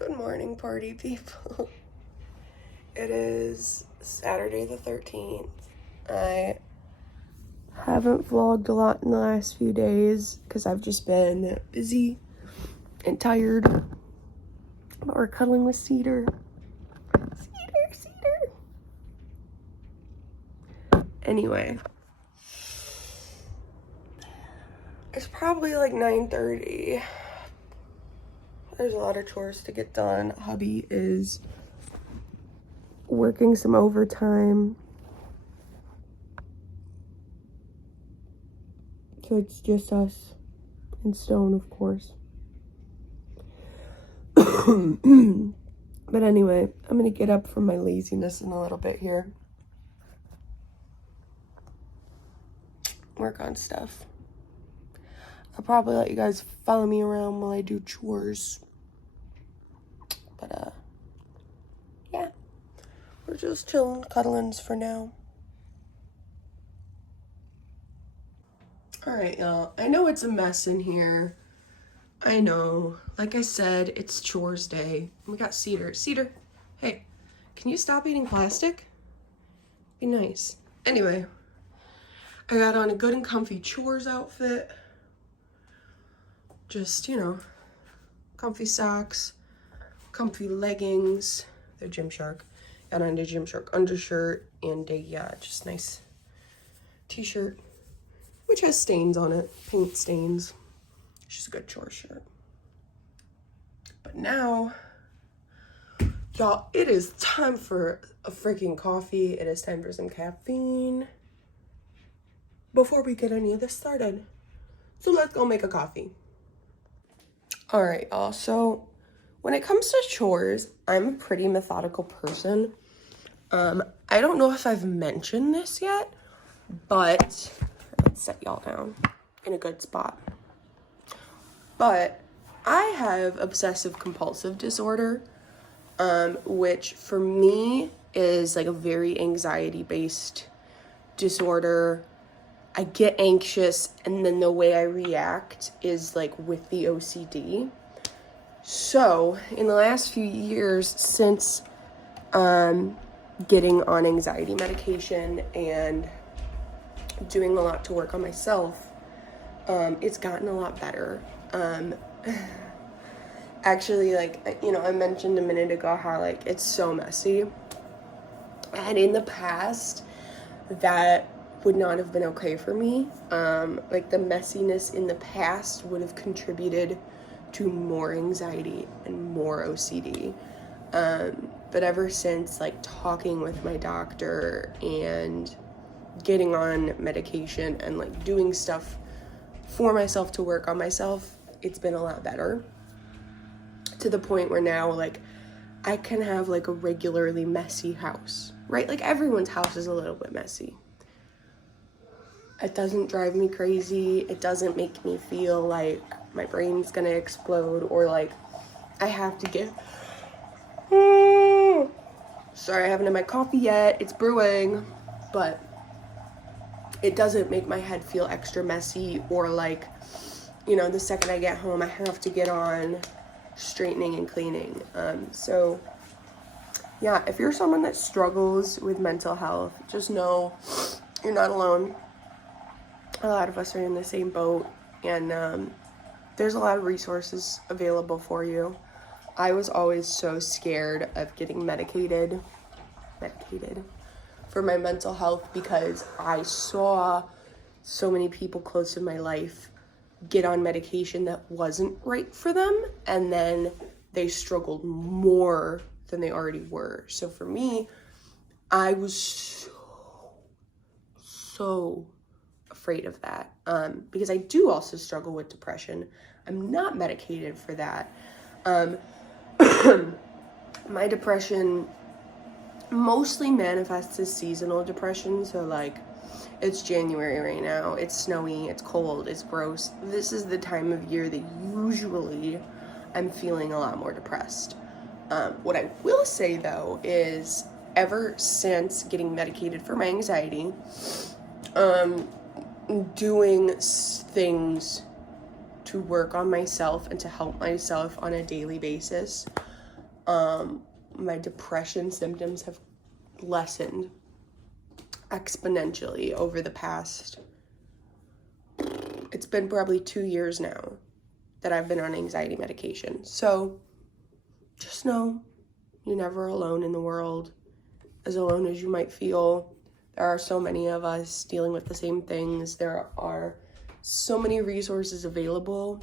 Good morning, party people. It is Saturday the 13th. I haven't vlogged a lot in the last few days because I've just been busy and tired. But we're cuddling with Cedar. Cedar. Anyway. It's probably like 9:30. There's a lot of chores to get done. Hubby is working some overtime. So it's just us and Stone, of course. But anyway, I'm gonna get up from my laziness in a little bit here. Work on stuff. I'll probably let you guys follow me around while I do chores. But yeah. We're just chilling, cuddlings for now. Alright, y'all. I know it's a mess in here. I know. Like I said, it's chores day. We got Cedar. Cedar, hey, can you stop eating plastic? Be nice. Anyway, I got on a good and comfy chores outfit. Just, comfy socks, comfy leggings. They're Gymshark. Got on a Gymshark undershirt and a, just nice t-shirt, which has stains on it, paint stains. It's just a good chore shirt. But now, y'all, it is time for a freaking coffee. It is time for some caffeine before we get any of this started. So let's go make a coffee. All right, y'all. So when it comes to chores, I'm a pretty methodical person. I don't know if I've mentioned this yet, but let's set y'all down in a good spot. But I have obsessive compulsive disorder, which for me is like a very anxiety-based disorder. I get anxious, and then the way I react is like with the OCD. So in the last few years, since getting on anxiety medication and doing a lot to work on myself, it's gotten a lot better. Actually, I mentioned a minute ago how it's so messy, and in the past that would not have been okay for me. The messiness in the past would have contributed to more anxiety and more OCD. But ever since talking with my doctor and getting on medication and doing stuff for myself to work on myself, it's been a lot better, to the point where now I can have a regularly messy house, right? Everyone's house is a little bit messy. It doesn't drive me crazy. It doesn't make me feel like my brain's gonna explode or I have to get sorry, I haven't had my coffee yet. It's brewing, but it doesn't make my head feel extra messy or the second I get home, I have to get on straightening and cleaning. So yeah, if you're someone that struggles with mental health, just know you're not alone. A lot of us are in the same boat, and there's a lot of resources available for you. I was always so scared of getting medicated for my mental health because I saw so many people close to my life get on medication that wasn't right for them, and then they struggled more than they already were. So for me, I was so afraid of that, because I do also struggle with depression. I'm not medicated for that. My depression mostly manifests as seasonal depression. So it's January right now, it's snowy, it's cold, it's gross. This is the time of year that usually I'm feeling a lot more depressed. What I will say though is ever since getting medicated for my anxiety, doing things to work on myself and to help myself on a daily basis, My depression symptoms have lessened exponentially over the past, it's been probably 2 years now that I've been on anxiety medication. So just know you're never alone in the world, as alone as you might feel. There are so many of us dealing with the same things. There are so many resources available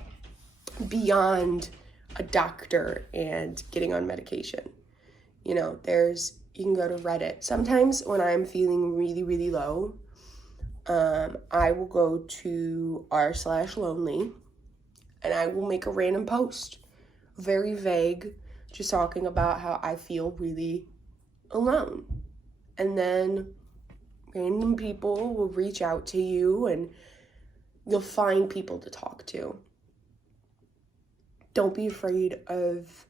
beyond a doctor and getting on medication. You know, you can go to Reddit. Sometimes when I'm feeling really, really low, I will go to r/lonely and I will make a random post, very vague, just talking about how I feel really alone. And then random people will reach out to you and you'll find people to talk to. Don't be afraid of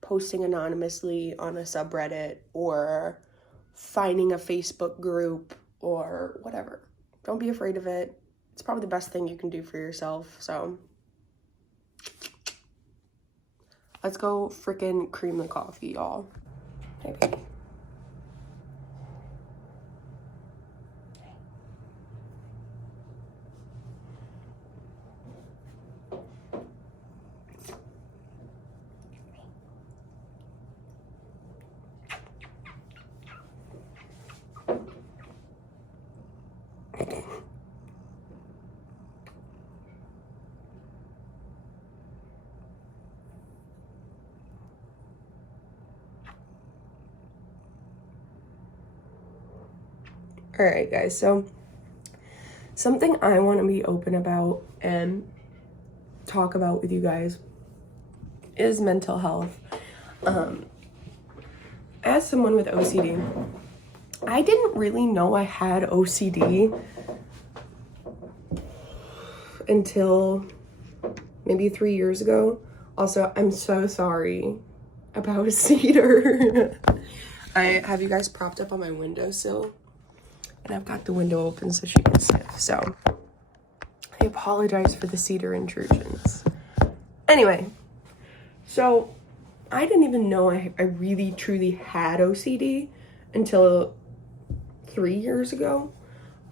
posting anonymously on a subreddit or finding a Facebook group or whatever. Don't be afraid of it. It's probably the best thing you can do for yourself. So let's go freaking cream the coffee, y'all. Hey, baby. All right, guys, so something I want to be open about and talk about with you guys is mental health. As someone with OCD, I didn't really know I had OCD until maybe 3 years ago. Also, I'm so sorry about Cedar. I have you guys propped up on my windowsill, and I've got the window open so she can sniff. So I apologize for the Cedar intrusions. Anyway, so I didn't even know I really truly had OCD until 3 years ago.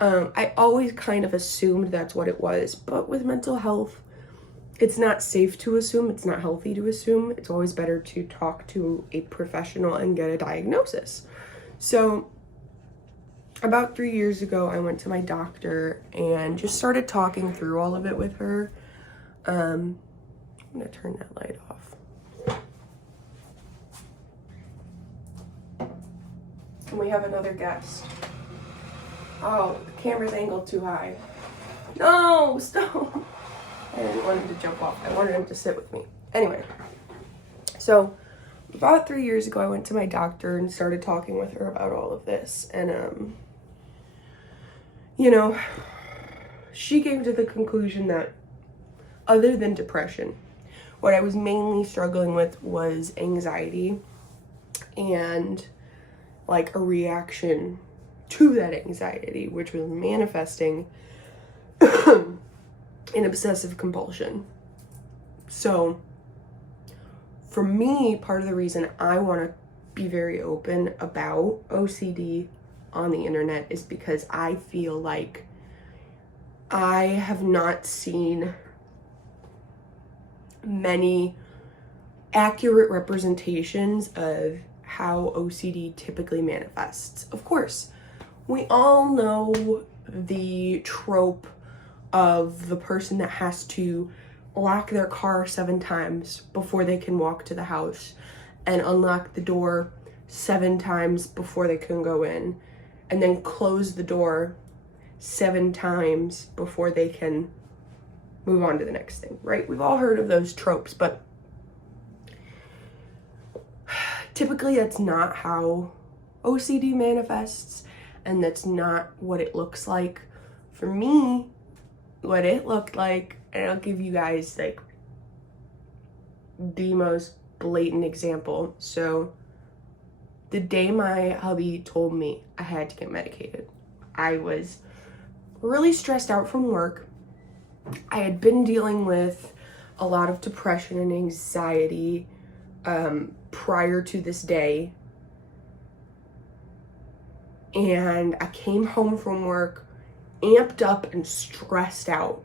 I always kind of assumed that's what it was, but with mental health, it's not safe to assume, it's not healthy to assume. It's always better to talk to a professional and get a diagnosis. So about 3 years ago, I went to my doctor and just started talking through all of it with her. I'm gonna turn that light off. And we have another guest. Oh, the camera's angled too high. No, stop. I didn't want him to jump off. I wanted him to sit with me. Anyway, so about 3 years ago, I went to my doctor and started talking with her about all of this. And, you know, she came to the conclusion that other than depression, what I was mainly struggling with was anxiety and like a reaction to that anxiety, which was manifesting in obsessive compulsion. So for me, part of the reason I want to be very open about OCD on the internet is because I feel like I have not seen many accurate representations of how OCD typically manifests. Of course, we all know the trope of the person that has to lock their car 7 times before they can walk to the house and unlock the door 7 times before they can go in, and then close the door 7 times before they can move on to the next thing, right? We've all heard of those tropes, but typically that's not how OCD manifests, and that's not what it looks like. For me, what it looked like, and I'll give you guys like the most blatant example. So the day my hubby told me I had to get medicated, I was really stressed out from work. I had been dealing with a lot of depression and anxiety prior to this day. And I came home from work amped up and stressed out.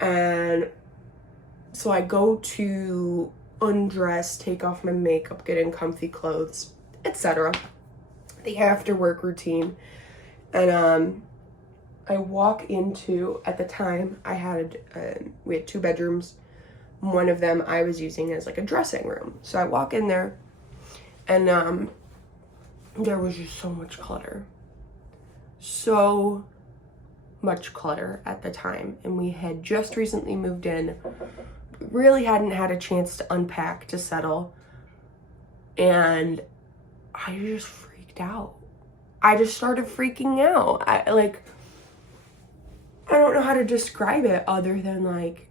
And so I go to undress, take off my makeup, get in comfy clothes, etc. The after work routine. And I walk into, at the time I had, we had 2 bedrooms. One of them I was using as like a dressing room. So I walk in there and there was just so much clutter. So much clutter at the time. And we had just recently moved in. Really hadn't had a chance to unpack, to settle. And I just freaked out. I just started freaking out. I don't know how to describe it other than like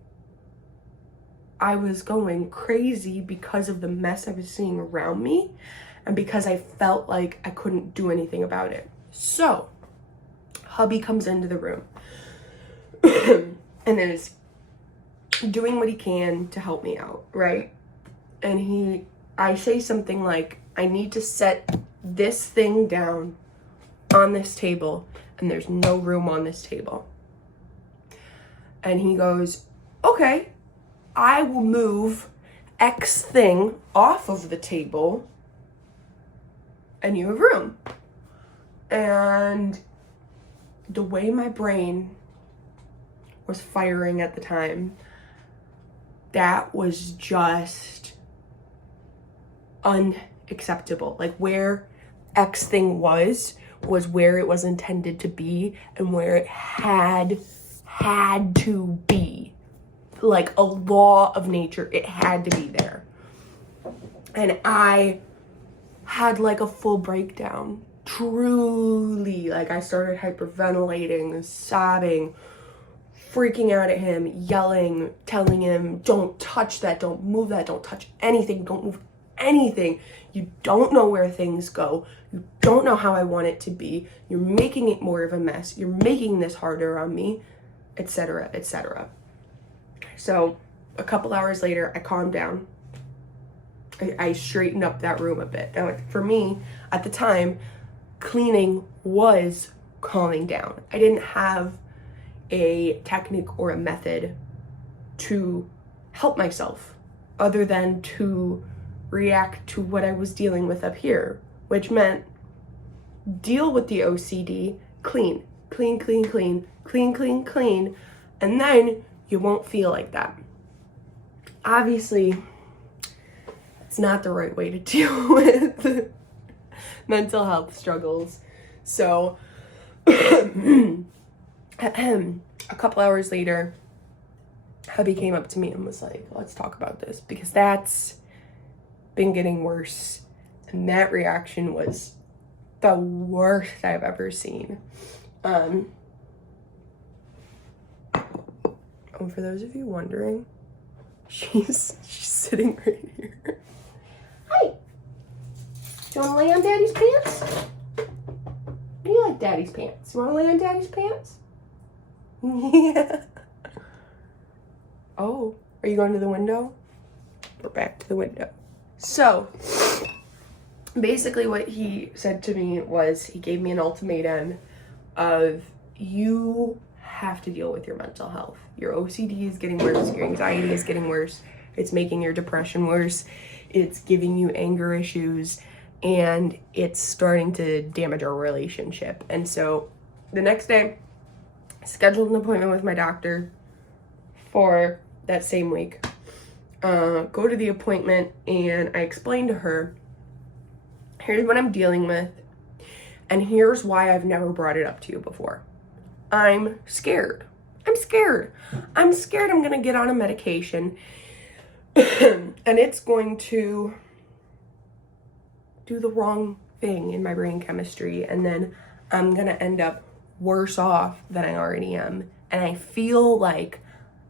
I was going crazy because of the mess I was seeing around me and because I felt like I couldn't do anything about it. So hubby comes into the room and is doing what he can to help me out, right? And I say something like, I need to set this thing down on this table and there's no room on this table. And he goes, okay, I will move X thing off of the table and you have room. And the way my brain was firing at the time, that was just unacceptable. Like where X thing was where it was intended to be and where it had to be. Like a law of nature, it had to be there. And I had like a full breakdown. Truly, like I started hyperventilating, sobbing, freaking out at him, yelling, telling him, don't touch that, don't move that, don't touch anything, don't move anything. You don't know where things go. You don't know how I want it to be. You're making it more of a mess. You're making this harder on me, etc., etc. So a couple hours later, I calmed down. I straightened up that room a bit. Now, for me, at the time, cleaning was calming down. I didn't have a technique or a method to help myself other than to react to what I was dealing with up here, which meant deal with the OCD, clean, clean, clean, clean, clean, clean, clean, and then you won't feel like that. Obviously, it's not the right way to deal with mental health struggles. So a couple hours later, hubby came up to me and was like, let's talk about this, because that's been getting worse. And that reaction was the worst I've ever seen. And for those of you wondering, she's sitting right here. Hi. Do you want to lay on Daddy's pants? Do you like Daddy's pants? You want to lay on Daddy's pants? Yeah. Oh, are you going to the window? We're back to the window. So, basically what he said to me was, he gave me an ultimatum of, you have to deal with your mental health. Your OCD is getting worse, your anxiety is getting worse, it's making your depression worse, it's giving you anger issues, and it's starting to damage our relationship. And so the next day, I scheduled an appointment with my doctor for that same week. Go to the appointment, and I explained to her, here's what I'm dealing with, and here's why I've never brought it up to you before. I'm scared. I'm scared I'm gonna get on a medication and it's going to do the wrong thing in my brain chemistry, and then I'm gonna end up worse off than I already am. And I feel like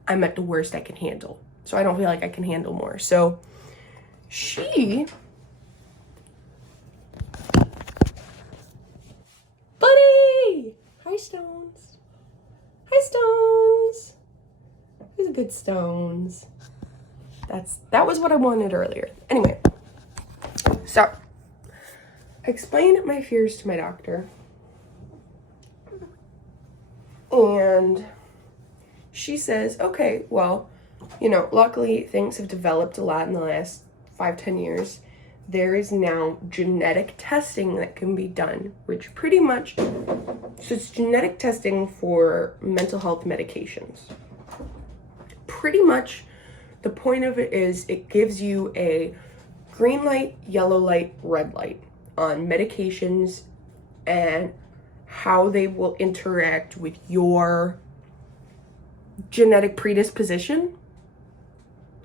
I'm at the worst I can handle. So I don't feel like I can handle more. So she... Buddy! Hi, Stones. Hi, Stones. He's a good Stones. That was what I wanted earlier. Anyway, So, I explained my fears to my doctor. And she says, okay, well, you know, luckily things have developed a lot in the last 5-10 years. There is now genetic testing that can be done, which pretty much, so it's genetic testing for mental health medications. Pretty much the point of it is it gives you a green light, yellow light, red light on medications and how they will interact with your genetic predisposition,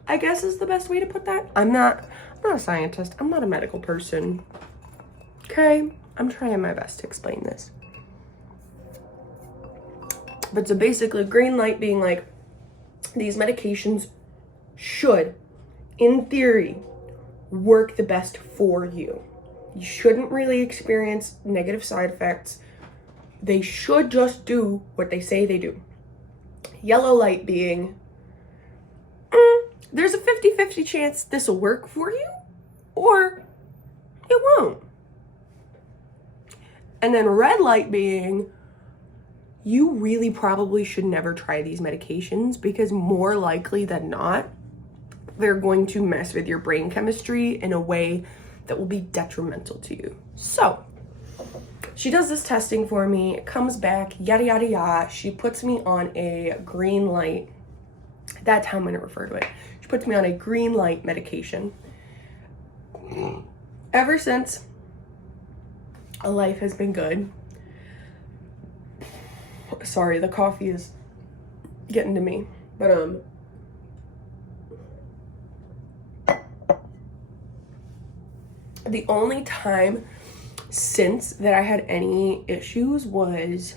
I guess is the best way to put that. I'm not a scientist. I'm not a medical person. Okay? I'm trying my best to explain this. But so basically, green light being like, these medications should, in theory, work the best for you. You shouldn't really experience negative side effects. They should just do what they say they do. Yellow light being, there's a 50-50 chance this will work for you, or it won't. And then red light being, you really probably should never try these medications because more likely than not, they're going to mess with your brain chemistry in a way that will be detrimental to you. So, she does this testing for me, it comes back, yada, yada, yada. She puts me on a green light. That's how I'm going to refer to it. She puts me on a green light medication. Ever since, life has been good. Sorry, the coffee is getting to me. But, the only time since that I had any issues was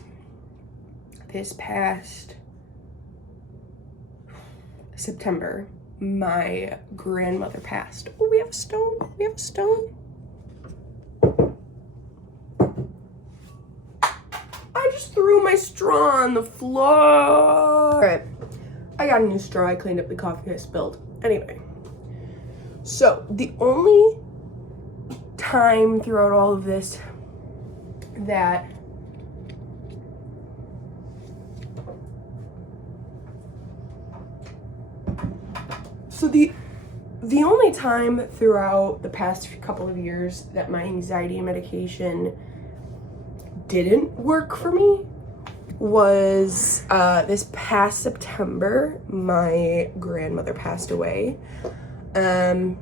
this past September. My grandmother passed. Oh, we have a stone. We have a stone. I just threw my straw on the floor. All right, I got a new straw. I cleaned up the coffee I spilled. Anyway, so the only time throughout all of this that the only time throughout the past couple of years that my anxiety medication didn't work for me was this past September. My grandmother passed away. It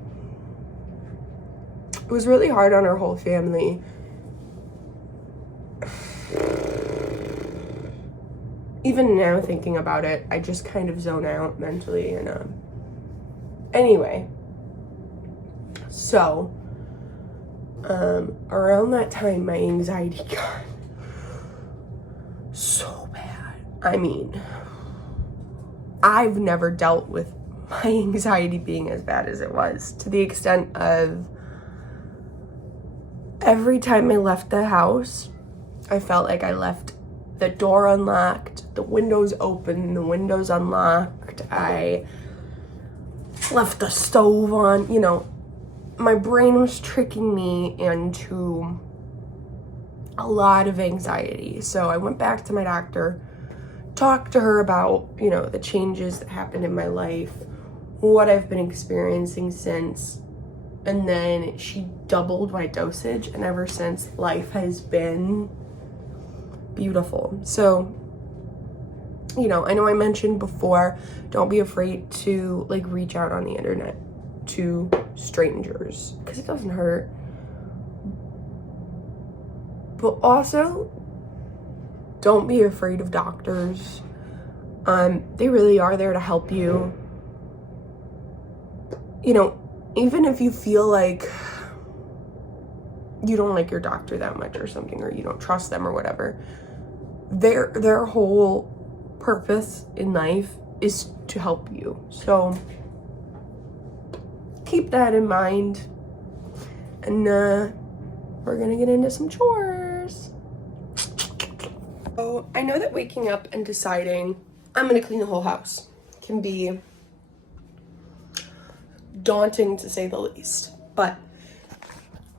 was really hard on our whole family. Even now thinking about it, I just kind of zone out mentally and anyway. So around that time my anxiety got so bad. I mean, I've never dealt with my anxiety being as bad as it was, to the extent of every time I left the house, I felt like I left the door unlocked, the windows open, the windows unlocked. I left the stove on, you know, my brain was tricking me into a lot of anxiety. So I went back to my doctor, talked to her about, you know, the changes that happened in my life, what I've been experiencing since, and then she doubled my dosage, and ever since, life has been beautiful. So, you know, I know I mentioned before, don't be afraid to like reach out on the internet to strangers because it doesn't hurt. But also, don't be afraid of doctors. They really are there to help you. You know, even if you feel like you don't like your doctor that much or something, or you don't trust them or whatever, their whole purpose in life is to help you. So keep that in mind. And we're gonna get into some chores. So I know that waking up and deciding I'm gonna clean the whole house can be daunting to say the least, but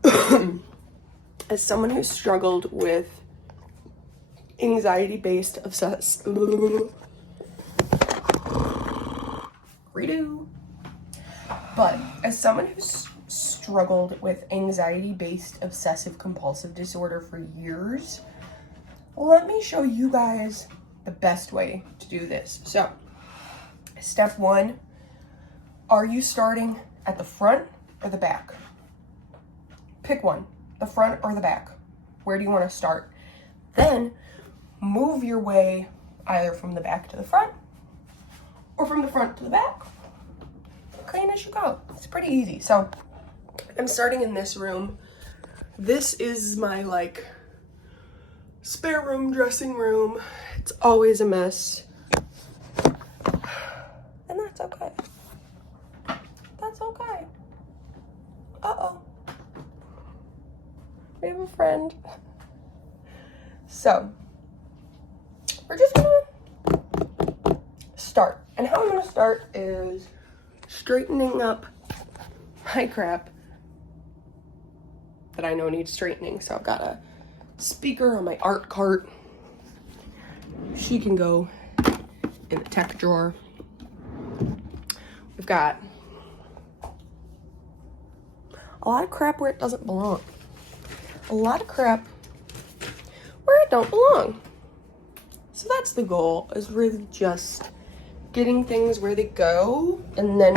As someone who struggled with anxiety-based redo. But as someone who's struggled with anxiety-based obsessive compulsive disorder for years, let me show you guys the best way to do this. So, step one, are you starting at the front or the back? Pick one, the front or the back. Where do you want to start? Then move your way either from the back to the front or from the front to the back. Clean as you go. It's pretty easy. So I'm starting in this room. This is my like spare room, dressing room. It's always a mess. And that's okay. That's okay. Uh-oh. We have a friend. So, we're just gonna start. And how I'm gonna start is straightening up my crap that I know needs straightening. So I've got a speaker on my art cart. She can go in the tech drawer. We've got a lot of crap where it doesn't belong. A lot of crap where it don't belong. So that's the goal, is really just getting things where they go, and then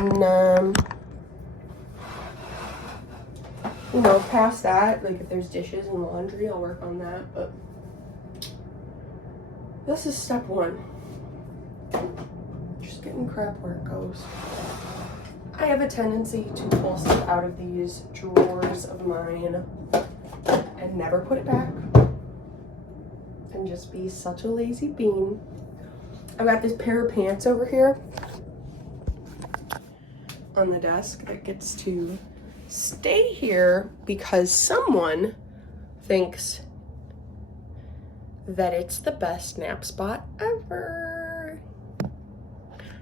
you know, past that, like if there's dishes and laundry, I'll work on that, but this is step one. Just getting crap where it goes. I have a tendency to pull stuff out of these drawers of mine and never put it back, and just be such a lazy bean. I've got this pair of pants over here on the desk that gets to stay here because someone thinks that it's the best nap spot ever.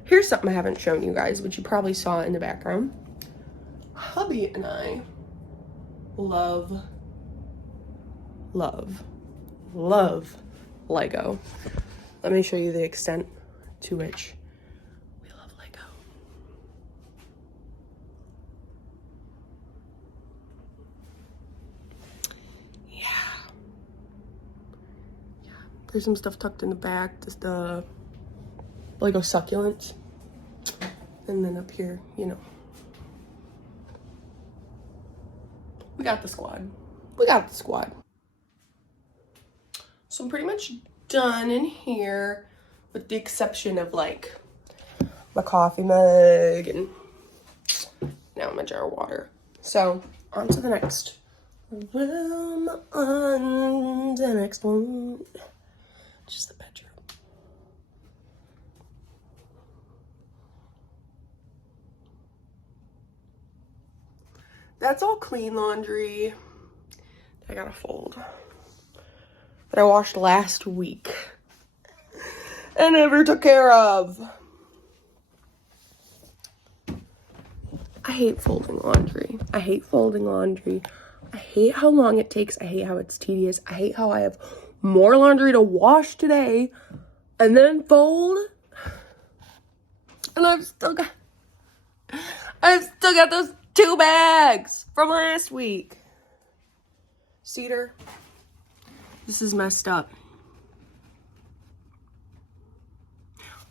Here's something I haven't shown you guys, which you probably saw in the background. Hubby and I love Lego. Let me show you the extent to which we love Lego. Yeah. There's some stuff tucked in the back, just the Lego succulents. And then up here, you know. We got the squad. We got the squad. So I'm pretty much done in here, with the exception of like my coffee mug and now my jar of water. So on to the next room, on to the next one. Just the bedroom. That's all clean laundry that I gotta fold, that I washed last week and never took care of. I hate folding laundry. I hate folding laundry. I hate how long it takes. I hate how it's tedious. I hate how I have more laundry to wash today and then fold. And I've still got those 2 bags from last week. Cedar, this is messed up.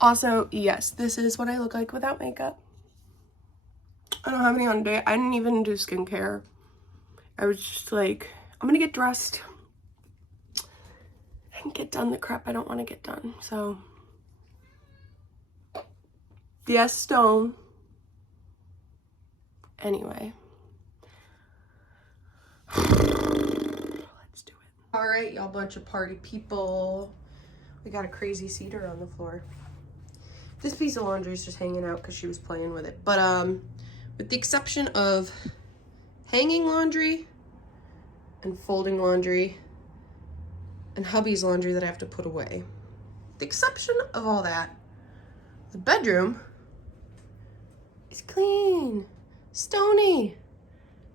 Also, yes, this is what I look like without makeup. I don't have any on today. I didn't even do skincare. I was just like, I'm gonna get dressed and get done the crap I don't want to get done. So, yes, Stone. Anyway. Let's do it. All right, y'all bunch of party people. We got a crazy cedar on the floor. This piece of laundry is just hanging out because she was playing with it. But with the exception of hanging laundry and folding laundry and hubby's laundry that I have to put away, the exception of all that, the bedroom is clean. Stony.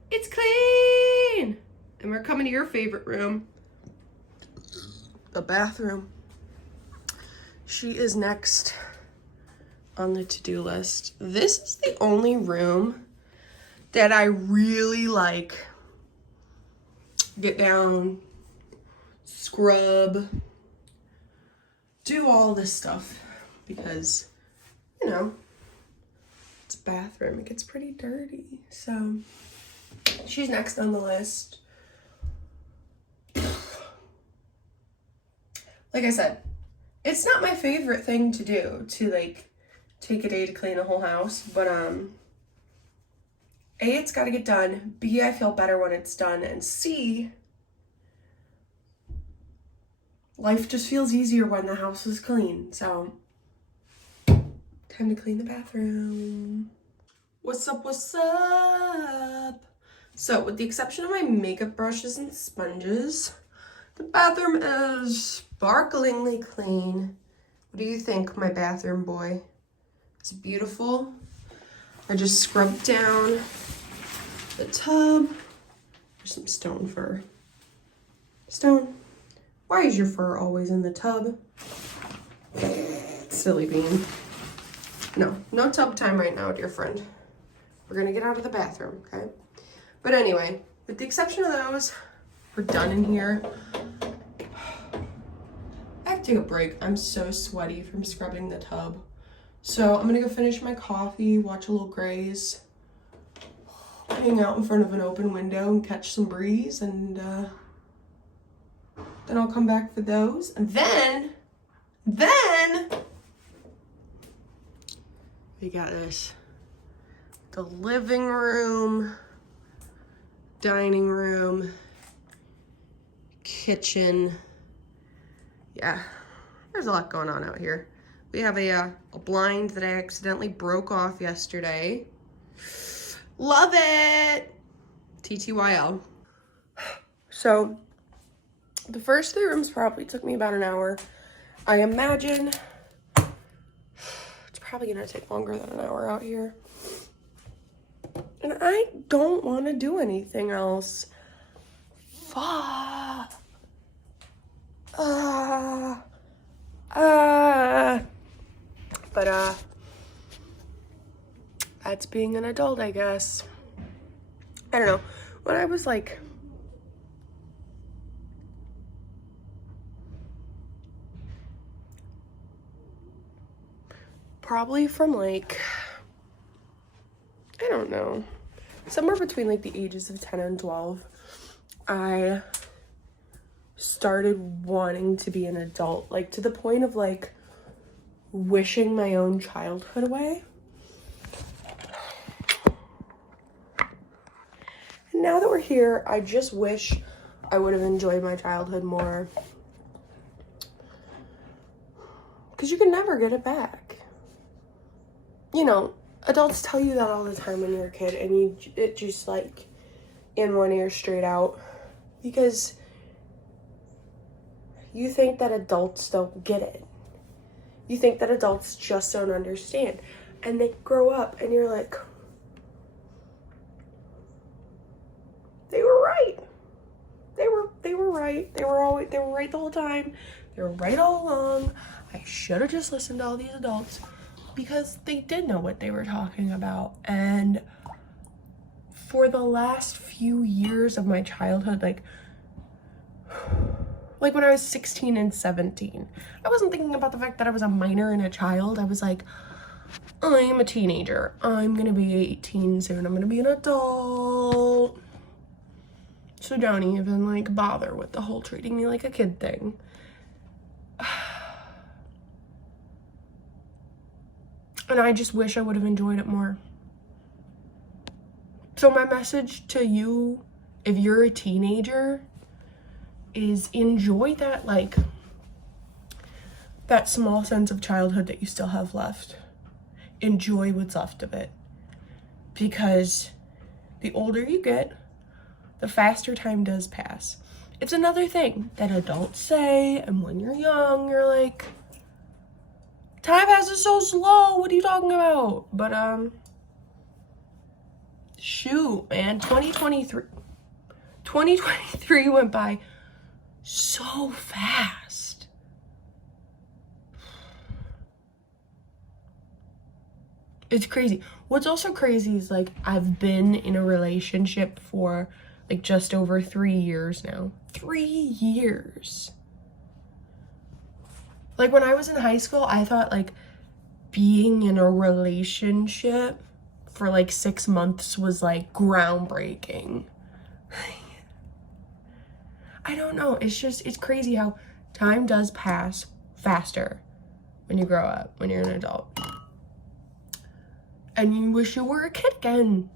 It's clean. And we're coming to your favorite room, the bathroom. She is next on the to-do list. This is the only room that I really like. Get down, scrub, do all this stuff because, you know, it's a bathroom. It gets pretty dirty. So she's next on the list. Like I said, it's not my favorite thing to do, to like take a day to clean a whole house, but A, it's got to get done. B, I feel better when it's done. And C, life just feels easier when the house is clean. So, time to clean the bathroom. What's up, what's up? So, with the exception of my makeup brushes and sponges, the bathroom is sparklingly clean. What do you think, my bathroom boy? It's beautiful. I just scrubbed down the tub. There's some stone fur. Stone, why is your fur always in the tub? Silly bean. No tub time right now, dear friend. We're gonna get out of the bathroom, okay? But anyway, with the exception of those, we're done in here. I have to take a break. I'm so sweaty from scrubbing the tub. So I'm gonna go finish my coffee, watch a little Grays, hang out in front of an open window and catch some breeze, and then I'll come back for those. And then we got this. The living room, dining room, kitchen. Yeah, there's a lot going on out here. We have a blind that I accidentally broke off yesterday. Love it! TTYL. So, the first 3 rooms probably took me about an hour. I imagine it's probably gonna take longer than an hour out here. And I don't want to do anything else. Fuck. But that's being an adult, I guess. I don't know. When I was like probably from like, I don't know, somewhere between like the ages of 10 and 12, I started wanting to be an adult, like to the point of like wishing my own childhood away. And now that we're here, I just wish I would have enjoyed my childhood more, because you can never get it back. You know, adults tell you that all the time when you're a kid, and it just like in one ear straight out, because you think that adults don't get it. You think that adults just don't understand. And they grow up and you're like, they were right. They were right. They were right the whole time. They were right all along. I should have just listened to all these adults, because they did know what they were talking about. And for the last few years of my childhood, like when I was 16 and 17, I wasn't thinking about the fact that I was a minor and a child. I was like, I'm a teenager. I'm gonna be 18 soon. I'm gonna be an adult. So don't even like bother with the whole treating me like a kid thing. And I just wish I would have enjoyed it more. So my message to you, if you're a teenager, is enjoy that, like, that small sense of childhood that you still have left. Enjoy what's left of it. Because the older you get, the faster time does pass. It's another thing that adults say, and when you're young, you're like, time passes so slow, what are you talking about? But, Shoot, man. 2023 went by so fast. It's crazy. What's also crazy is, like, I've been in a relationship for, like, just over 3 years now. 3 years. Like, when I was in high school, I thought, like, being in a relationship for, like, 6 months was, like, groundbreaking. I don't know. It's crazy how time does pass faster when you grow up, when you're an adult. And you wish you were a kid again.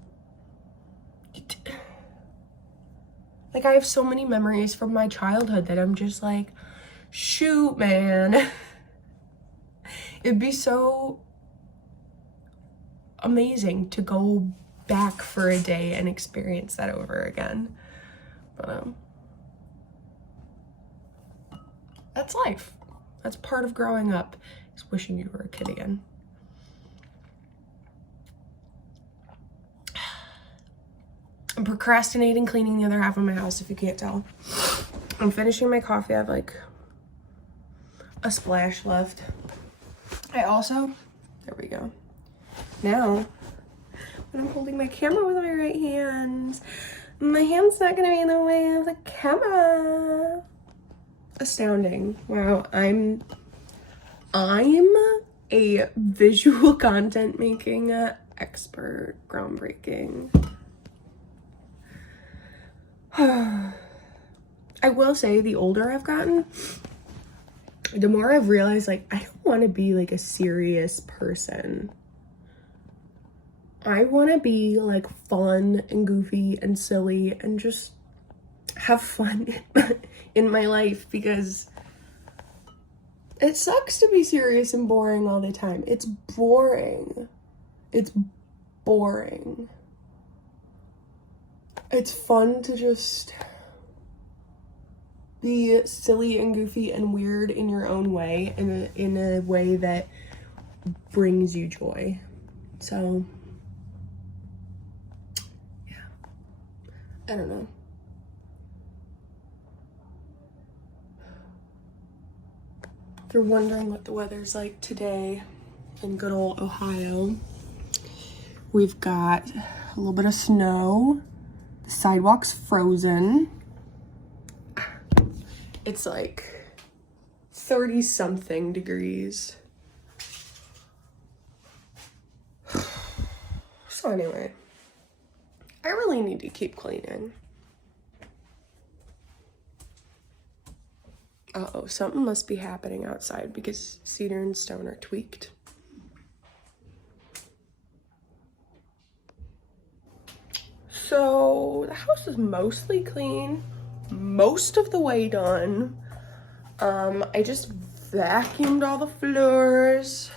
Like, I have so many memories from my childhood that I'm just like, shoot, man. It'd be so amazing to go back for a day and experience that over again. But, that's life. That's part of growing up, is wishing you were a kid again. I'm procrastinating cleaning the other half of my house, if you can't tell. I'm finishing my coffee. I have, like, a splash left. I also, there we go. Now, when I'm holding my camera with my right hand, my hand's not gonna be in the way of the camera. Astounding. Wow, I'm a visual content making expert. Groundbreaking. I will say, the older I've gotten, the more I've realized, like, I don't want to be, like, a serious person. I want to be, like, fun and goofy and silly and just have fun in my life, because it sucks to be serious and boring all the time. It's boring. It's boring. It's fun to just be silly and goofy and weird in your own way, in a way that brings you joy. So, yeah. I don't know. If you're wondering what the weather's like today in good old Ohio, we've got a little bit of snow. The sidewalk's frozen. It's like 30-something degrees. So anyway, I really need to keep cleaning. Uh-oh, something must be happening outside because Cedar and Stone are tweaked. So the house is mostly clean, most of the way done. I just vacuumed all the floors,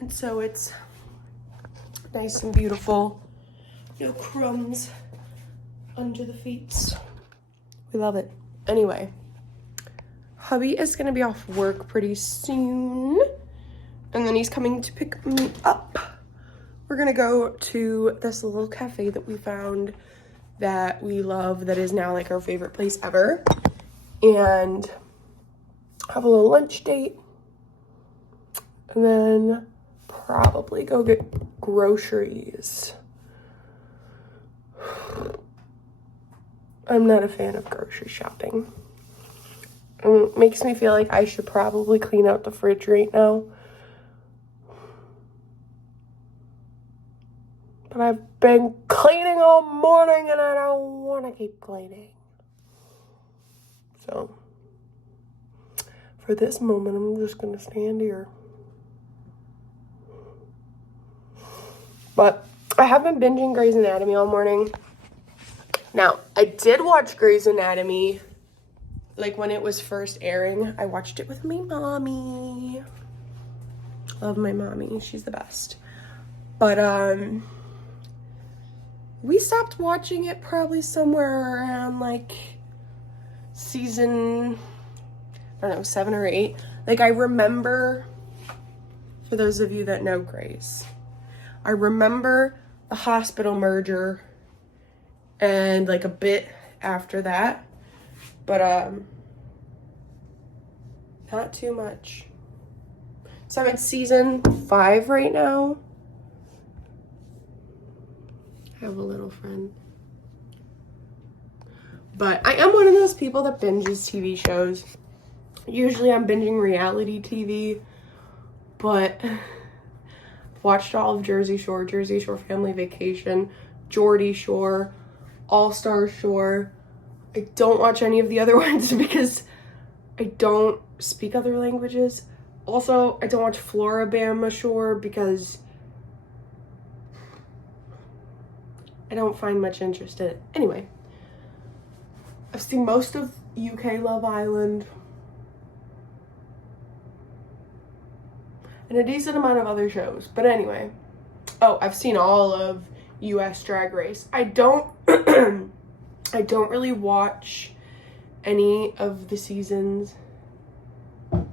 and so it's nice and beautiful. No crumbs under the feet. We love it. Anyway, hubby is gonna be off work pretty soon, and then he's coming to pick me up. We're gonna go to this little cafe that we found that we love, that is now like our favorite place ever, and have a little lunch date, and then probably go get groceries. I'm not a fan of grocery shopping. It makes me feel like I should probably clean out the fridge right now. But I've been cleaning all morning and I don't want to keep cleaning. So, for this moment, I'm just going to stand here. But I have been binging Grey's Anatomy all morning. Now, I did watch Grey's Anatomy, like, when it was first airing. I watched it with my mommy. Love my mommy. She's the best. But, we stopped watching it probably somewhere around, like, season, I don't know, 7 or 8. Like, I remember, for those of you that know Grey's, I remember the hospital merger and like a bit after that. But not too much. So I'm in season 5 right now. I have a little friend. But I am one of those people that binges TV shows. Usually I'm binging reality TV, but I've watched all of Jersey Shore Family Vacation, Geordie Shore, All-Star Shore. I don't watch any of the other ones because I don't speak other languages. Also, I don't watch Floribama Shore because I don't find much interest in it. Anyway, I've seen most of UK Love Island and a decent amount of other shows. But anyway, oh, I've seen all of US Drag Race. I don't I don't really watch any of the seasons. Oh,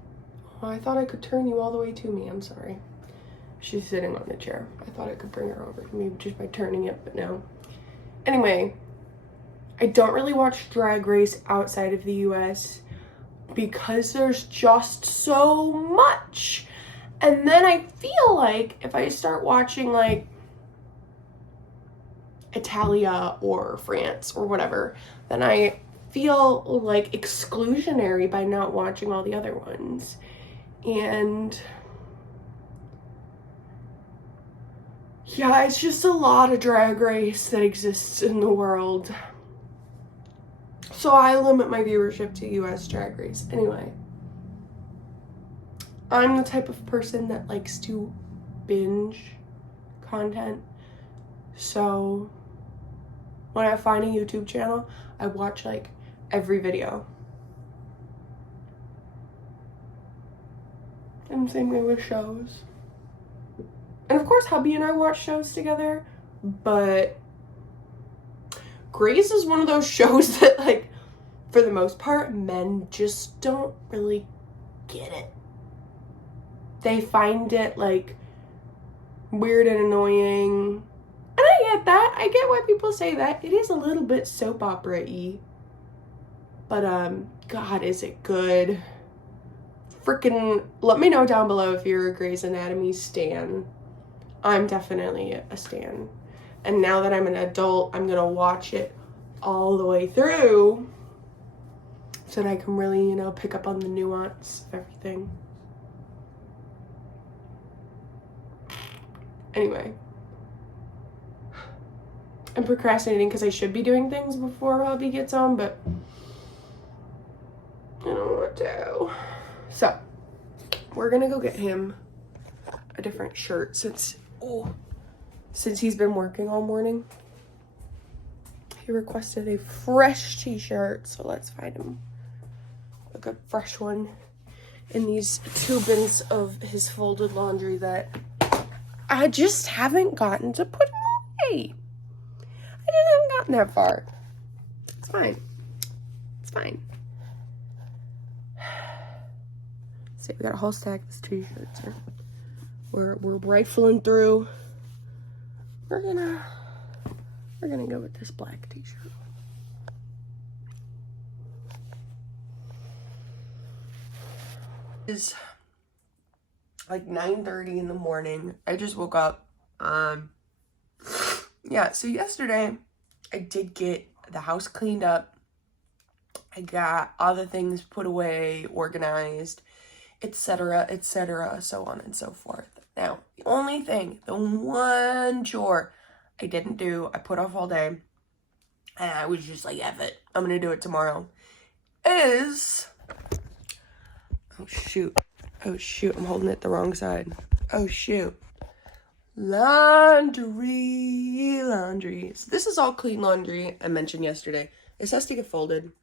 I thought I could turn you all the way to me. I'm sorry. She's sitting on the chair. I thought I could bring her over to me just by turning it, but no. Anyway, I don't really watch Drag Race outside of the US because there's just so much. And then I feel like if I start watching like Italia or France or whatever, then I feel like exclusionary by not watching all the other ones. And yeah, it's just a lot of Drag Race that exists in the world. So I limit my viewership to US Drag Race. Anyway, I'm the type of person that likes to binge content. So when I find a YouTube channel, I watch like every video. And same way with shows. And of course, hubby and I watch shows together, but Grace is one of those shows that, like, for the most part, men just don't really get it. They find it, like, weird and annoying. And I get that. I get why people say that. It is a little bit soap opera-y. But, God, is it good. Freaking, let me know down below if you're a Grey's Anatomy stan. I'm definitely a stan. And now that I'm an adult, I'm gonna watch it all the way through so that I can really, you know, pick up on the nuance of everything. Anyway, I'm procrastinating because I should be doing things before hubby gets home, but I don't know what to. So, we're gonna go get him a different shirt since he's been working all morning. He requested a fresh t-shirt, so let's find him a good fresh one in these 2 bins of his folded laundry that I just haven't gotten to put away. I just haven't gotten that far. It's fine. It's fine. See, we got a whole stack of these t-shirts here. We're rifling through. We're gonna go with this black t-shirt. It's like 9:30 in the morning. I just woke up. Yeah, so yesterday I did get the house cleaned up. I got all the things put away, organized, etc., so on and so forth. Now, the one chore I didn't do, I put off all day, and I was just like, F it, I'm gonna do it tomorrow, is, oh shoot, I'm holding it the wrong side. Oh shoot. Laundry. So this is all clean laundry I mentioned yesterday. This has to get folded.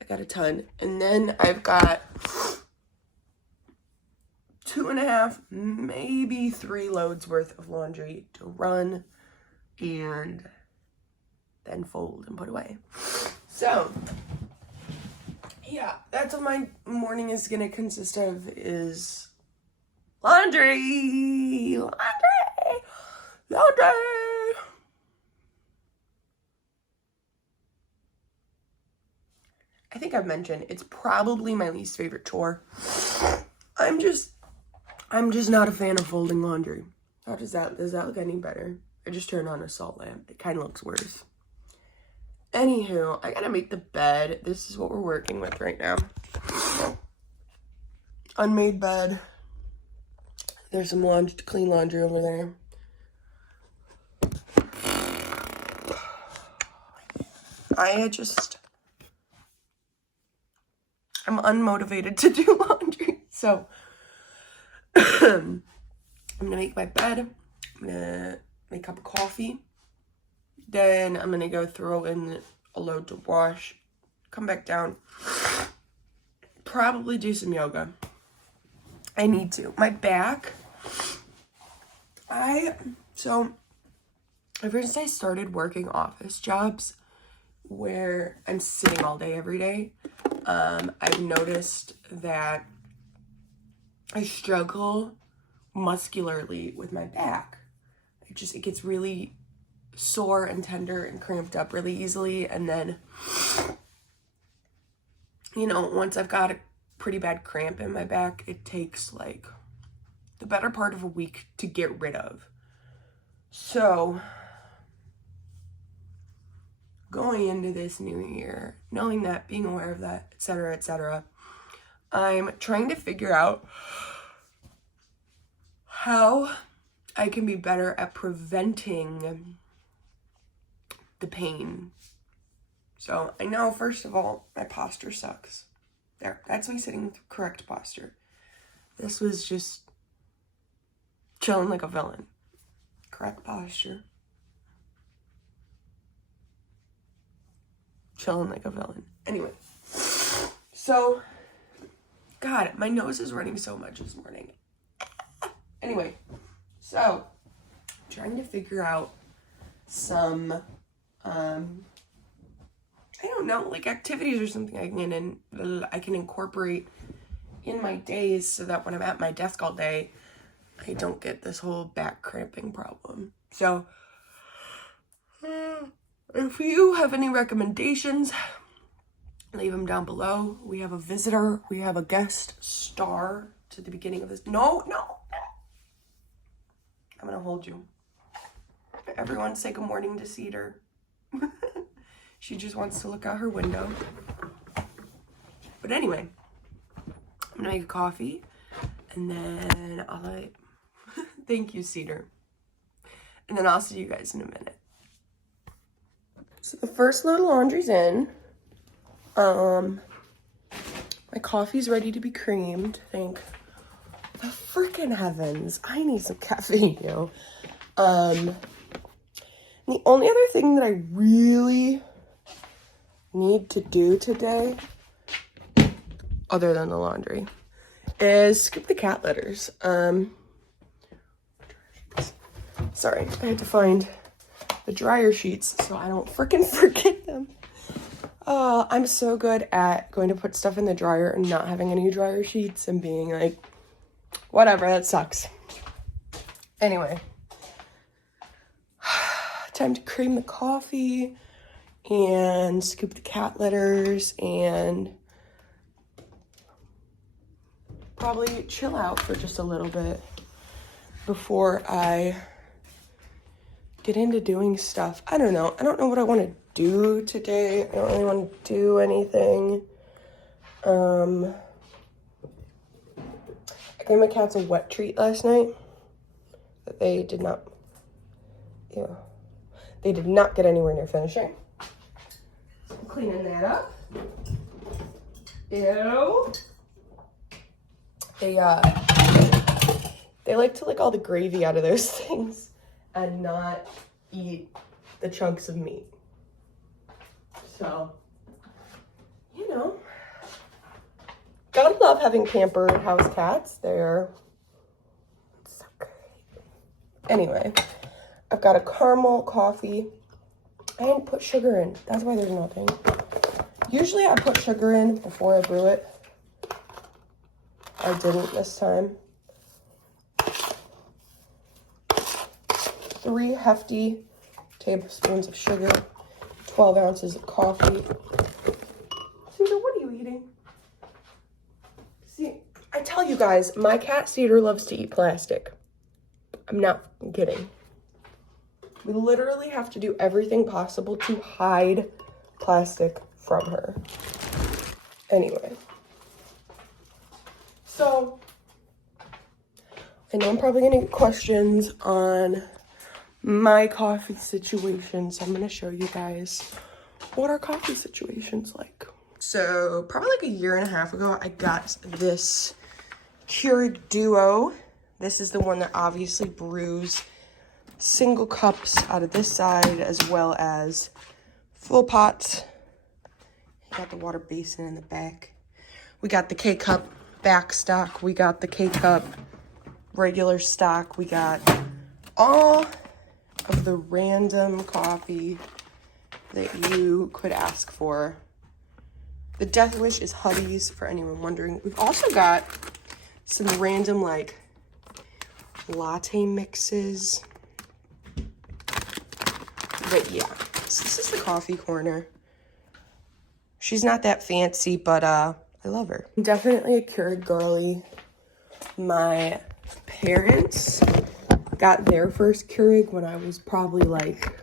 I got a ton. And then I've got 2.5, maybe 3 loads worth of laundry to run and then fold and put away. So, yeah, that's what my morning is gonna consist of, is laundry. I think I've mentioned, it's probably my least favorite chore. I'm just not a fan of folding laundry. How does that look any better? I just turned on a salt lamp. It kind of looks worse. Anywho, I gotta make the bed. This is what we're working with right now. Unmade bed. There's some clean laundry over there. I'm unmotivated to do laundry. So, I'm gonna make my bed. I'm gonna make a cup of coffee. Then I'm gonna go throw in a load to wash. Come back down. Probably do some yoga. I need to. My back. So ever since I started working office jobs where I'm sitting all day every day, I've noticed that I struggle muscularly with my back. It gets really sore and tender and cramped up really easily. And then, you know, once I've got a pretty bad cramp in my back, it takes like the better part of a week to get rid of. So going into this new year, knowing that, being aware of that, etc., I'm trying to figure out how I can be better at preventing the pain. So I know, first of all, my posture sucks. There, that's me sitting in correct posture. This was just chilling like a villain. Correct posture. Chilling like a villain. Anyway, so, God, my nose is running so much this morning. Anyway, so, trying to figure out some, I don't know, like activities or something I can incorporate in my days so that when I'm at my desk all day, I don't get this whole back cramping problem. So, if you have any recommendations, leave them down below. We have a visitor. We have a guest star to the beginning of this. No. I'm going to hold you. Everyone say good morning to Cedar. She just wants to look out her window. But anyway, I'm going to make a coffee. And then thank you, Cedar. And then I'll see you guys in a minute. So the first load of laundry's in. My coffee's ready to be creamed. Thank the freaking heavens. I need some caffeine, yo. The only other thing that I really need to do today, other than the laundry, is scoop the cat litters. Sorry, I had to find the dryer sheets so I don't freaking forget them. I'm so good at going to put stuff in the dryer and not having any dryer sheets and being like, whatever, that sucks. Anyway, time to cream the coffee and scoop the cat litters and probably chill out for just a little bit before I get into doing stuff. I don't know what I want to do today. I don't really want to do anything. I gave my cats a wet treat last night that they did not get anywhere near finishing. So I'm cleaning that up. Ew. They like to lick all the gravy out of those things and not eat the chunks of meat. So, you know, gotta love having pampered house cats. They're so great. Anyway, I've got a caramel coffee. I didn't put sugar in. That's why there's nothing. Usually I put sugar in before I brew it. I didn't this time. 3 hefty tablespoons of sugar, 12 ounces of coffee. Cedar, what tell you guys, my cat Cedar loves to eat plastic. I'm not kidding. We literally have to do everything possible to hide plastic from her. Anyway. So, I know I'm probably gonna get questions on my coffee situation, so I'm gonna show you guys what our coffee situation's like. So, probably like a year and a half ago, I got this Keurig Duo. This is the one that obviously brews single cups out of this side as well as full pots. Got the water basin in the back. We got the K-Cup back stock. We got the K-Cup regular stock. We got all of the random coffee that you could ask for. The Death Wish is Hubby's, for anyone wondering. We've also got some random, like, latte mixes. But yeah, so this is the coffee corner. She's not that fancy, but I love her. I'm definitely a Keurig girly. My parents got their first Keurig when I was probably like...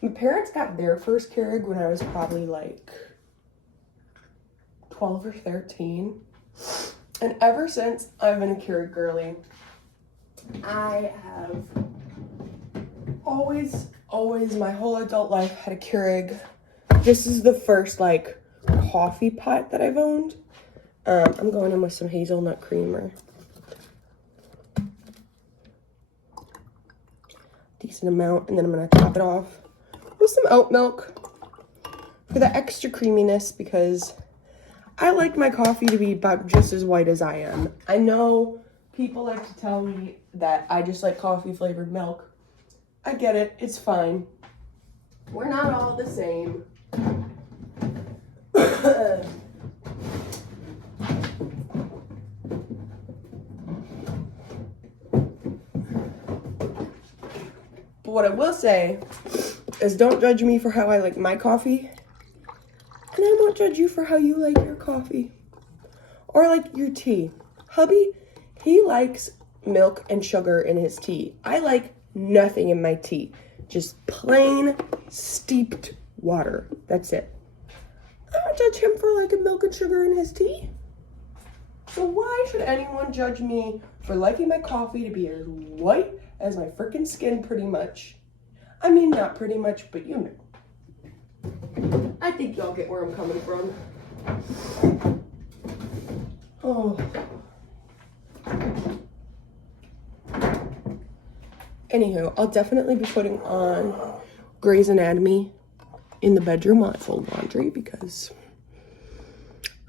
My parents got their first Keurig when I was probably like 12 or 13. And ever since, I've been a Keurig girly. I have always, my whole adult life had a Keurig. This is the first, like, coffee pot that I've owned. I'm going in with some hazelnut creamer. Decent amount, and then I'm gonna top it off with some oat milk for the extra creaminess, because I like my coffee to be about just as white as I am. I know people like to tell me that I just like coffee flavored milk. I get it, it's fine. We're not all the same. But what I will say is, don't judge me for how I like my coffee, and I won't judge you for how you like your coffee or like your tea. Hubby, he likes milk and sugar in his tea. I like nothing in my tea. Just plain steeped water. That's it. I don't judge him for liking milk and sugar in his tea. So why should anyone judge me for liking my coffee to be as white as my freaking skin, pretty much? I mean, not pretty much, but you know. I think y'all get where I'm coming from. Oh. Anywho, I'll definitely be putting on Grey's Anatomy in the bedroom while I fold laundry, because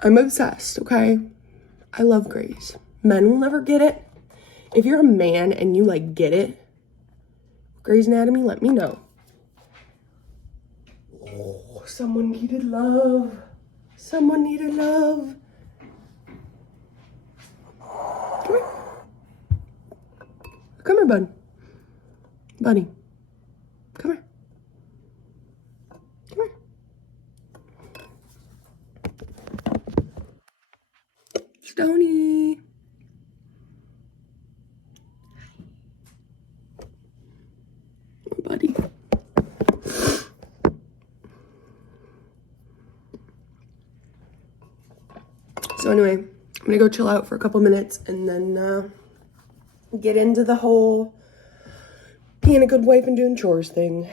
I'm obsessed, okay? I love Grey's. Men will never get it. If you're a man and you, like, get it, Grey's Anatomy, let me know. Oh, someone needed love. Someone needed love. Come here. Come here, bud. Buddy. Come here. Come here. Stony. Buddy. So anyway, I'm gonna go chill out for a couple minutes and then get into the whole being a good wife and doing chores thing.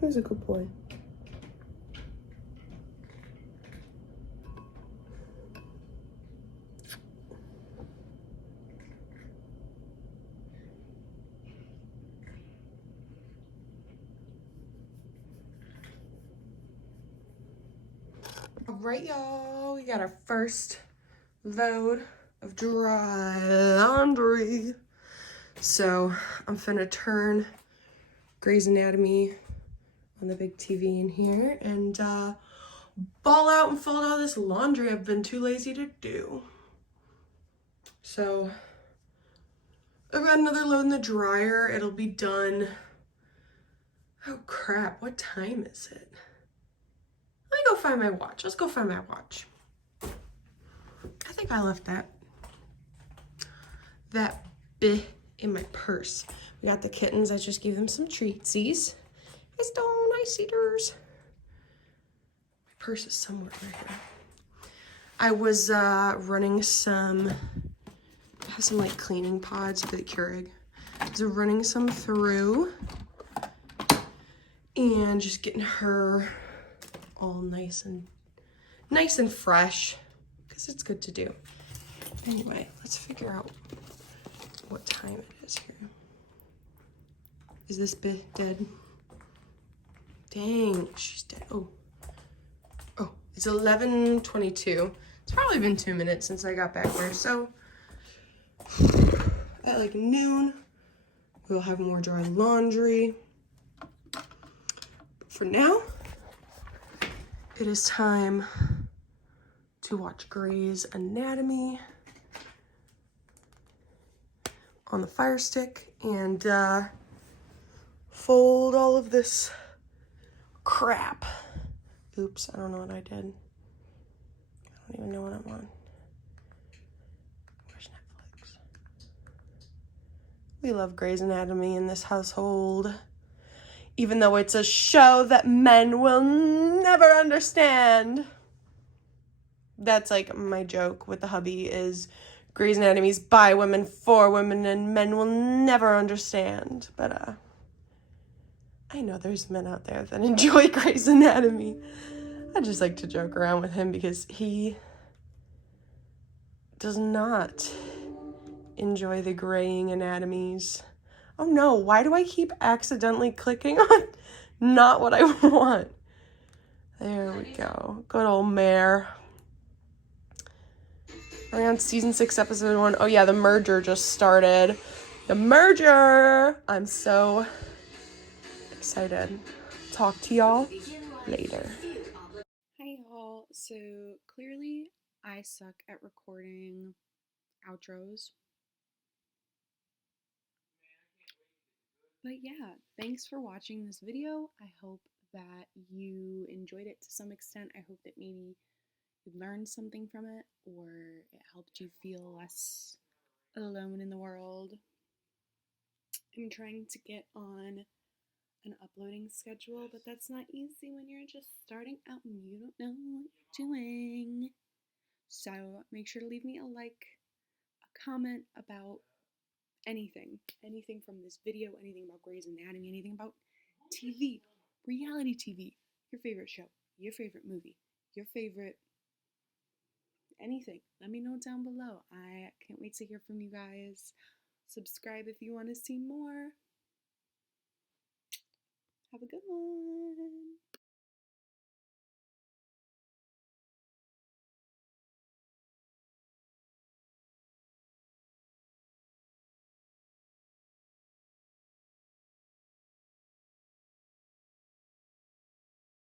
He's a good boy. All right, y'all, we got our first load of dry laundry. So I'm finna turn Grey's Anatomy on the big TV in here and ball out and fold all this laundry I've been too lazy to do. So I've got another load in the dryer. It'll be done. Oh crap, what time is it? Let me go find my watch. Let's go find my watch. I think I left that bit in my purse. We got the kittens. I just gave them some treatsies. Hi Stone, hi Cedars. My purse is somewhere right here. I was running some, I have some like cleaning pods for the Keurig. I was running some through and just getting her all nice and fresh because it's good to do. Anyway, let's figure out what time it is here. Is this bit dead? Dang, she's dead. Oh, it's 11:22. It's probably been 2 minutes since I got back there. So at like noon, we'll have more dry laundry. But for now, it is time to watch Grey's Anatomy on the Fire Stick and fold all of this crap. Oops, I don't know what I did. I don't even know what I'm on. Where's Netflix? We love Grey's Anatomy in this household. Even though it's a show that men will never understand. That's like my joke with the hubby is Grey's Anatomy's by women, for women, and men will never understand. But I know there's men out there that enjoy Grey's Anatomy. I just like to joke around with him because he does not enjoy the graying anatomies. Oh no, why do I keep accidentally clicking on not what I want? There we go. Good old mare. Are we on season 6, episode 1? Oh yeah, the merger just started. The merger! I'm so excited. Talk to y'all later. Hi y'all. So clearly I suck at recording outros. But yeah, thanks for watching this video. I hope that you enjoyed it to some extent. I hope that maybe you learned something from it or it helped you feel less alone in the world. I'm trying to get on an uploading schedule, but that's not easy when you're just starting out and you don't know what you're doing. So make sure to leave me a like, a comment about anything from this video, anything about Grey's Anatomy, anything about TV, reality TV, your favorite show, your favorite movie, your favorite anything. Let me know down below. I can't wait to hear from you guys. Subscribe if you want to see more. Have a good one.